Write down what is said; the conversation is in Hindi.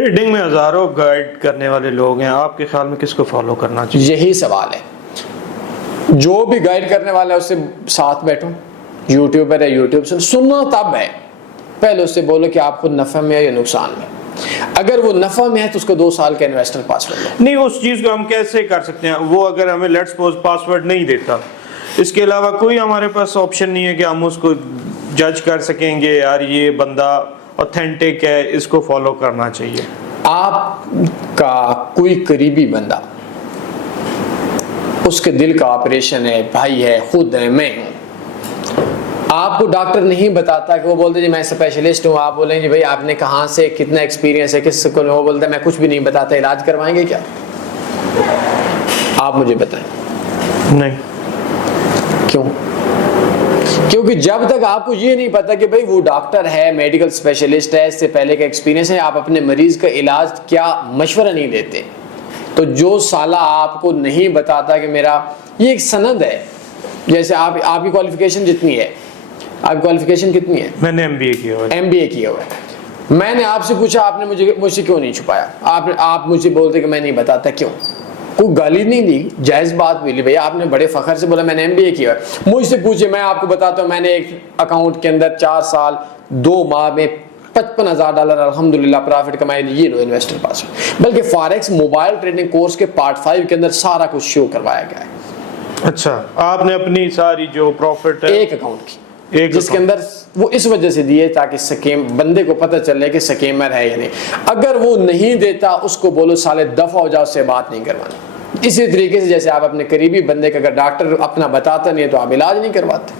ट्रेडिंग में हजारों गाइड करने वाले लोग हैं, आपके ख्याल में किसको फॉलो करना चाहिए? यही सवाल है। जो भी गाइड करने वाला है उससे साथ बैठो, यूट्यूबर है यूट्यूब से सुनना तब है, पहले उससे बोलो कि आपको नफा में है या नुकसान में। अगर वो नफा में है तो उसको 2 साल का इन्वेस्टर पासवर्ड लो। नहीं, उस चीज को हम कैसे कर सकते हैं? वो अगर हमें लेट्स सपोज पासवर्ड नहीं देता, इसके अलावा कोई हमारे पास ऑप्शन नहीं है कि हम उसको जज कर सकेंगे यार ये बंदा ऑथेंटिक है, इसको फॉलो करना चाहिए? आपका कोई करीबी बंदा, उसके दिल का ऑपरेशन है, भाई है, खुद है, मैं हूं, आपको डॉक्टर नहीं बताता कि वो बोलते जी मैं स्पेशलिस्ट हूँ, आप बोलेंगे भाई आपने कहाँ से, कितना एक्सपीरियंस है, किस को, वो बोलता है मैं कुछ भी नहीं बताता, इलाज करवाएंगे क्या? आप मुझे बताएं। नहीं। क्यों? क्योंकि जब तक आपको ये नहीं पता कि भाई वो डॉक्टर है, मेडिकल स्पेशलिस्ट है, इससे पहले का एक्सपीरियंस है, आप अपने मरीज का इलाज क्या मशवरा नहीं देते, तो जो साला आपको नहीं बताता कि मेरा ये एक सनद है, जैसे आपकी क्वालिफिकेशन जितनी है, आपकी क्वालिफिकेशन कितनी है? मैंने एमबीए किया हुआ है। एमबीए किया हुआ है। मैंने आपसे पूछा, आपने मुझसे क्यों नहीं छुपाया? आप मुझे बोलते कि मैं नहीं बताता, क्यों? कोई गाली नहीं दी, जायज बात बोली भैया, आपने बड़े फखर से बोला मैंने एमबीए किया है। मुझसे पूछे, मैं आपको बताता हूँ, मैंने एक अकाउंट के अंदर 4 साल 2 माह में $55,000 अल्हम्दुलिल्लाह प्रॉफिट कमाए, ये लो इन्वेस्टर पास। बल्कि फॉरेक्स मोबाइल ट्रेडिंग कोर्स के पार्ट 5 के अंदर सारा कुछ शो करवाया गया है। अच्छा, आपने अपनी सारी जो प्रॉफिट है एक अकाउंट की, जिसके अंदर वो इस वजह से दिए ताकि स्कैम, बंदे को पता चले कि स्कैमर है या नहीं। अगर वो नहीं देता, उसको बोलो साले दफा हो जाओ, उससे बात नहीं करवानी। इसी तरीके से जैसे आप अपने करीबी बंदे का अगर डॉक्टर अपना बताता नहीं है तो आप इलाज नहीं करवाते।